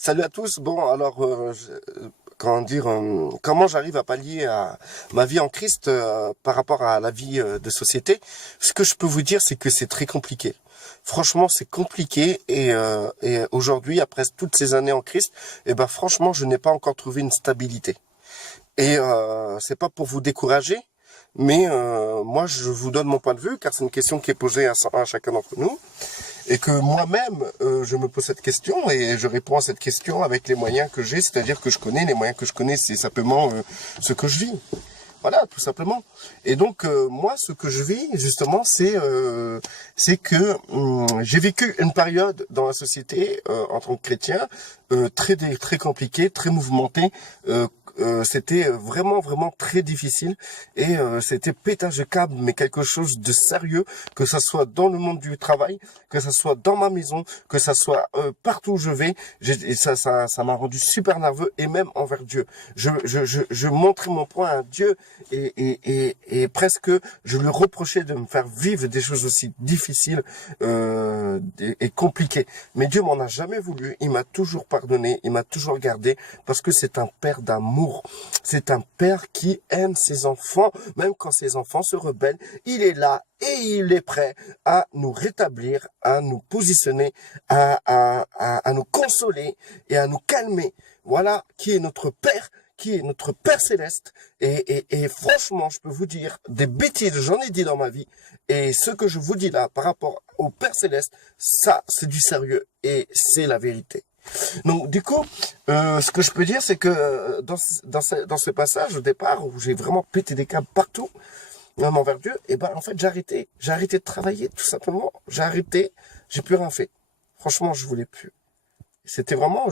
Salut à tous. Bon, alors, comment dire, comment j'arrive à pallier à ma vie en Christ par rapport à la vie de société? Ce que je peux vous dire, c'est que c'est très compliqué. Franchement, c'est compliqué et aujourd'hui, après toutes ces années en Christ, eh ben franchement, je n'ai pas encore trouvé une stabilité. Et c'est pas pour vous décourager, mais moi, je vous donne mon point de vue, car c'est une question qui est posée à chacun d'entre nous et que moi-même, je me pose cette question et je réponds à cette question avec les moyens que j'ai, c'est-à-dire que je connais, les moyens que je connais, c'est simplement ce que je vis. Voilà, tout simplement. Et donc, moi, ce que je vis, justement, c'est que j'ai vécu une période dans la société, en tant que chrétien, très compliquée, très mouvementée. C'était vraiment très difficile et c'était pétage de câble, mais quelque chose de sérieux, que ça soit dans le monde du travail, que ça soit dans ma maison, que ça soit partout où je vais. Et ça m'a rendu super nerveux et même envers Dieu. Je montrais mon point à Dieu et presque je lui reprochais de me faire vivre des choses aussi difficiles et compliquées. Mais Dieu m'en a jamais voulu. Il m'a toujours pardonné, il m'a toujours gardé parce que c'est un père d'amour. C'est un père qui aime ses enfants, même quand ses enfants se rebellent. Il est là et il est prêt à nous rétablir, à nous positionner, à nous consoler et à nous calmer. Voilà qui est notre Père, qui est notre Père céleste. Et franchement, je peux vous dire, des bêtises, j'en ai dit dans ma vie. Et ce que je vous dis là, par rapport au Père céleste, ça, c'est du sérieux et c'est la vérité. Donc du coup, ce que je peux dire, c'est que dans ce passage au départ où j'ai vraiment pété des câbles partout, même envers Dieu, et ben en fait j'ai arrêté de travailler tout simplement, j'ai plus rien fait. Franchement, je voulais plus. C'était vraiment,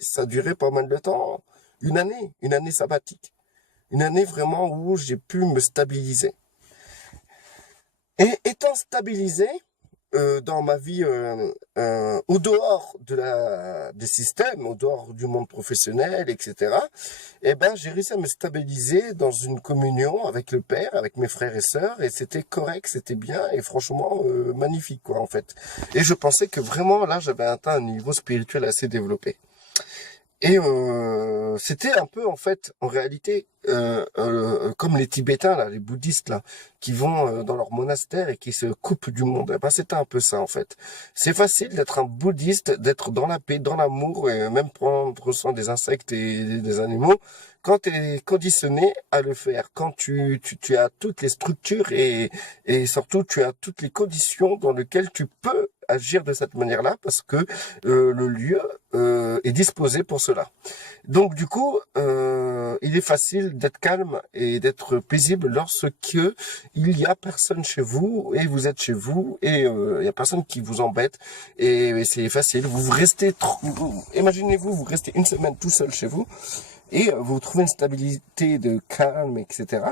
ça durait pas mal de temps, une année sabbatique, une année vraiment où j'ai pu me stabiliser. Et étant stabilisé, dans ma vie au dehors des systèmes, au dehors du monde professionnel, etc. Eh ben, j'ai réussi à me stabiliser dans une communion avec le Père, avec mes frères et sœurs, et c'était correct, c'était bien, et franchement magnifique, quoi, en fait. Et je pensais que vraiment, là, j'avais atteint un niveau spirituel assez développé. Et c'était un peu en fait, en réalité, comme les Tibétains là, les bouddhistes là, qui vont dans leur monastère et qui se coupent du monde. Eh ben, c'était un peu ça en fait. C'est facile d'être un bouddhiste, d'être dans la paix, dans l'amour et même prendre soin des insectes et des animaux quand tu es conditionné à le faire, quand tu as toutes les structures et surtout tu as toutes les conditions dans lesquelles tu peux agir de cette manière-là parce que le lieu est disposé pour cela. Donc du coup, il est facile d'être calme et d'être paisible lorsque il y a personne chez vous et vous êtes chez vous et il y a personne qui vous embête et c'est facile. Vous restez, imaginez-vous, vous restez une semaine tout seul chez vous et vous trouvez une stabilité de calme, etc.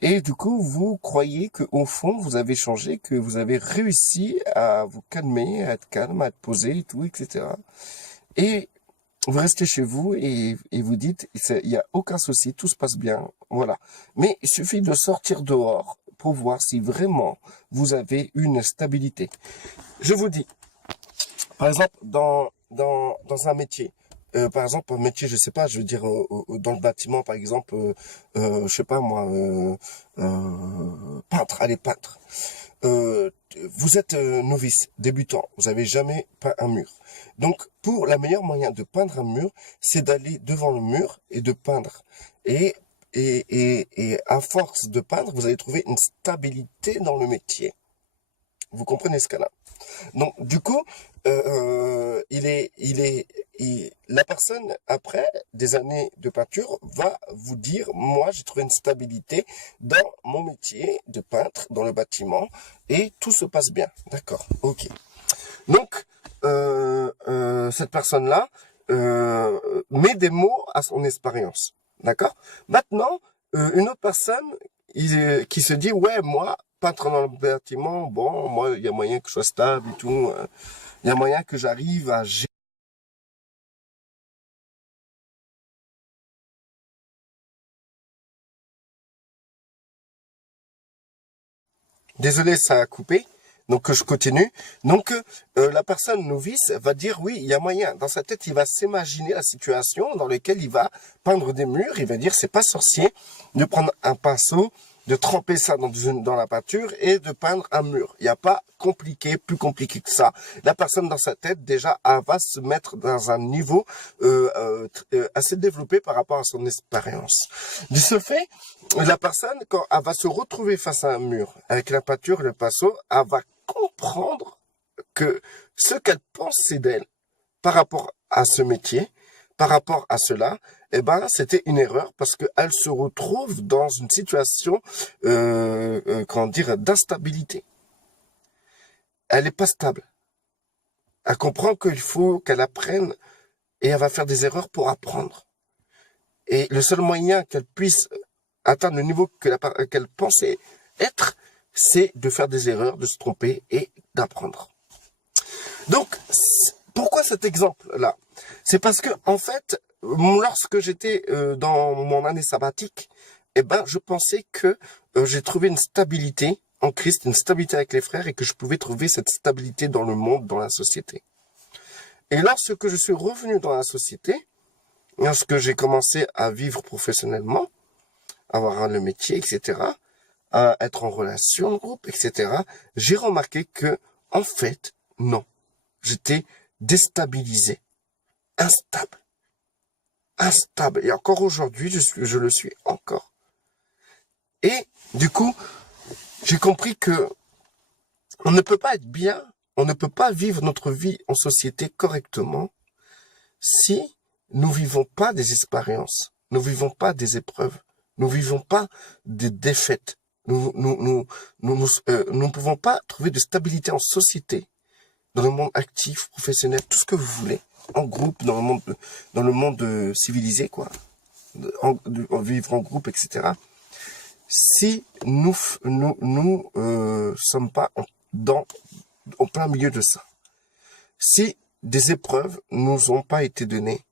Et du coup, vous croyez que au fond, vous avez changé, que vous avez réussi à vous calmer, à être calme, à être posé et tout, etc. Et vous restez chez vous et vous dites, il n'y a aucun souci, tout se passe bien, voilà. Mais il suffit de sortir dehors pour voir si vraiment vous avez une stabilité. Je vous dis, par exemple, dans un métier, par exemple, un métier, je sais pas, je veux dire, dans le bâtiment, par exemple, je sais pas moi, peintre, allez, peintre. Euh, Vous êtes novice, débutant, vous avez jamais peint un mur. Donc, pour la meilleure moyen de peindre un mur, c'est d'aller devant le mur et de peindre. Et, et à force de peindre, vous allez trouver une stabilité dans le métier. Vous comprenez ce cas-là? Donc, du coup, la personne, après des années de peinture, va vous dire, moi, j'ai trouvé une stabilité dans mon métier de peintre, dans le bâtiment, et tout se passe bien. D'accord, ok. Donc, cette personne-là met des mots à son expérience. D'accord? Maintenant, une autre personne qui se dit, ouais, moi, peintre dans le bâtiment, bon, moi, il y a moyen que je sois stable et tout. Il y a moyen que j'arrive à gérer. Désolé, ça a coupé. Donc je continue. Donc la personne novice va dire oui, il y a moyen. Dans sa tête, il va s'imaginer la situation dans laquelle il va peindre des murs. Il va dire c'est pas sorcier de prendre un pinceau, de tremper ça dans la peinture et de peindre un mur. Il n'y a pas plus compliqué que ça. La personne dans sa tête déjà elle va se mettre dans un niveau assez développé par rapport à son expérience. De ce fait, la personne, quand elle va se retrouver face à un mur avec la peinture et le pinceau, elle va comprendre que ce qu'elle pensait d'elle par rapport à ce métier, par rapport à cela, eh ben, c'était une erreur parce qu'elle se retrouve dans une situation, comment dire, d'instabilité. Elle n'est pas stable. Elle comprend qu'il faut qu'elle apprenne et elle va faire des erreurs pour apprendre. Et le seul moyen qu'elle puisse atteindre le niveau qu'elle pensait être, c'est de faire des erreurs, de se tromper et d'apprendre. Donc, pourquoi cet exemple-là? C'est parce que, en fait, lorsque j'étais dans mon année sabbatique, eh ben, je pensais que j'ai trouvé une stabilité en Christ, une stabilité avec les frères et que je pouvais trouver cette stabilité dans le monde, dans la société. Et lorsque je suis revenu dans la société, lorsque j'ai commencé à vivre professionnellement, avoir le métier, etc., à être en relation de groupe, etc., j'ai remarqué que, en fait, non. J'étais déstabilisé, instable. Et encore aujourd'hui, je le suis encore. Et du coup, j'ai compris que on ne peut pas être bien, on ne peut pas vivre notre vie en société correctement si nous vivons pas des expériences, nous vivons pas des épreuves, nous vivons pas des défaites. Nous ne pouvons pas trouver de stabilité en société, dans le monde actif, professionnel, tout ce que vous voulez, en groupe, dans le monde civilisé, quoi, vivre en groupe, etc. Si nous sommes pas en plein milieu de ça, si des épreuves nous ont pas été données,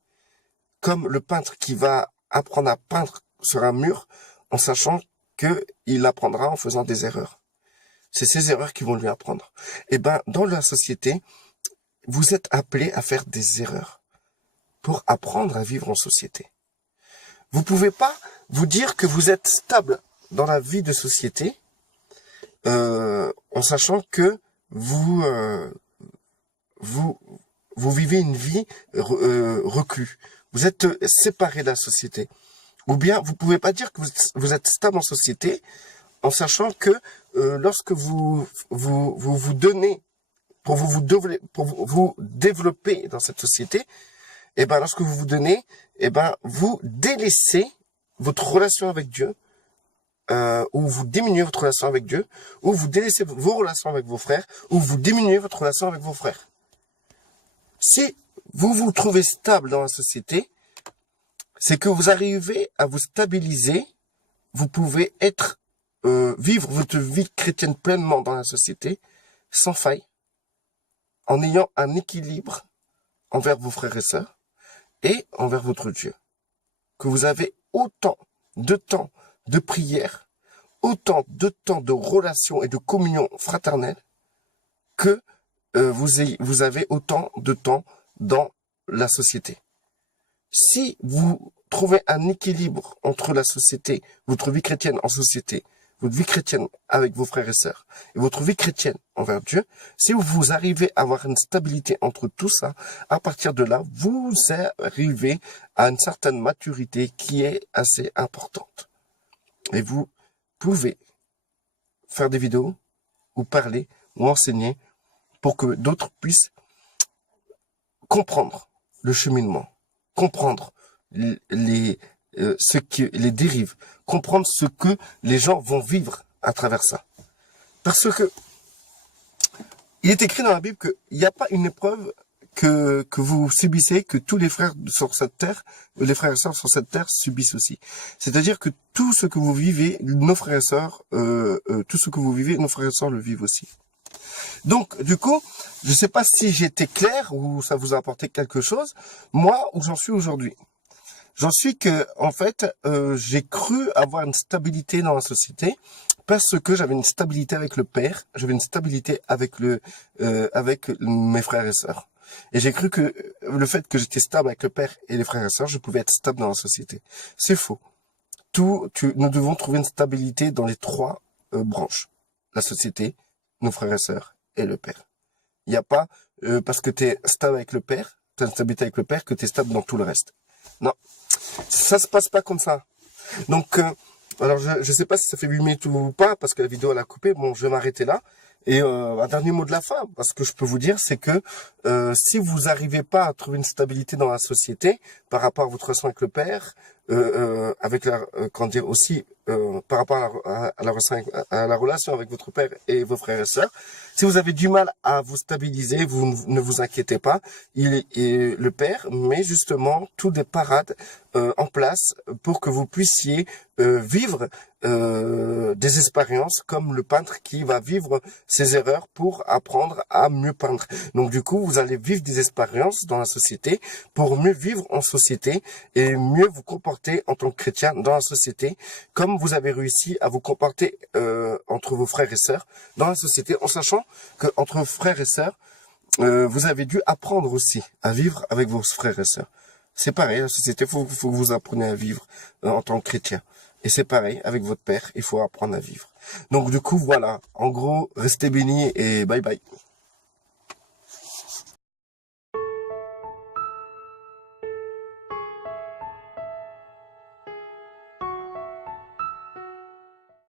comme le peintre qui va apprendre à peindre sur un mur en sachant qu'il apprendra en faisant des erreurs. C'est ces erreurs qui vont lui apprendre. Eh ben, dans la société, vous êtes appelés à faire des erreurs pour apprendre à vivre en société. Vous pouvez pas vous dire que vous êtes stable dans la vie de société en sachant que vous vivez une vie reclus. Vous êtes séparé de la société. Ou bien, vous pouvez pas dire que vous êtes stable en société en sachant que lorsque vous donnez pour vous développer dans cette société, et ben lorsque vous vous donnez, et ben vous délaissez votre relation avec Dieu, ou vous diminuez votre relation avec Dieu, ou vous délaissez vos relations avec vos frères, ou vous diminuez votre relation avec vos frères. Si vous vous trouvez stable dans la société, c'est que vous arrivez à vous stabiliser, vous pouvez vivre votre vie chrétienne pleinement dans la société, sans faille, en ayant un équilibre envers vos frères et sœurs et envers votre Dieu. Que vous avez autant de temps de prière, autant de temps de relation et de communion fraternelle que vous avez autant de temps dans la société. Si vous trouvez un équilibre entre la société, votre vie chrétienne en société, votre vie chrétienne avec vos frères et sœurs, et votre vie chrétienne envers Dieu, si vous arrivez à avoir une stabilité entre tout ça, à partir de là, vous arrivez à une certaine maturité qui est assez importante. Et vous pouvez faire des vidéos, ou parler, ou enseigner, pour que d'autres puissent comprendre le cheminement, comprendre les dérives, comprendre ce que les gens vont vivre à travers ça. Parce que il est écrit dans la Bible qu'il n'y a pas une épreuve que vous subissez, que tous les frères sur cette terre, les frères et sœurs sur cette terre subissent aussi. C'est-à-dire que tout ce que vous vivez, nos frères et sœurs, tout ce que vous vivez, nos frères et sœurs le vivent aussi. Donc, du coup, je ne sais pas si j'étais clair ou ça vous a apporté quelque chose, moi, où j'en suis aujourd'hui. J'en suis que, en fait, j'ai cru avoir une stabilité dans la société parce que j'avais une stabilité avec le père, j'avais une stabilité avec mes frères et sœurs. Et j'ai cru que le fait que j'étais stable avec le père et les frères et sœurs, je pouvais être stable dans la société. C'est faux. Nous devons trouver une stabilité dans les trois branches. La société, nos frères et sœurs et le père. Il n'y a pas, parce que tu es stable avec le père, tu as une stabilité avec le père, que tu es stable dans tout le reste. Non, ça se passe pas comme ça. Donc, alors je sais pas si ça fait 8 minutes ou pas, parce que la vidéo elle a coupé. Bon, je vais m'arrêter là. Et un dernier mot de la fin, parce que je peux vous dire, c'est que si vous n'arrivez pas à trouver une stabilité dans la société par rapport à votre relation avec le père, avec comment dire aussi par rapport à la relation avec votre père et vos frères et sœurs, si vous avez du mal à vous stabiliser, vous ne vous inquiétez pas. Le père met justement toutes des parades en place pour que vous puissiez vivre des expériences comme le peintre qui va vivre ses erreurs pour apprendre à mieux peindre. Donc du coup, vous allez vivre des expériences dans la société pour mieux vivre en société et mieux vous comporter en tant que chrétien dans la société, comme vous avez réussi à vous comporter entre vos frères et sœurs dans la société, en sachant que entre frères et sœurs, vous avez dû apprendre aussi à vivre avec vos frères et sœurs. C'est pareil, la société, faut que vous appreniez à vivre en tant que chrétien. Et c'est pareil, avec votre père, il faut apprendre à vivre. Donc du coup, voilà, en gros, restez bénis et bye bye.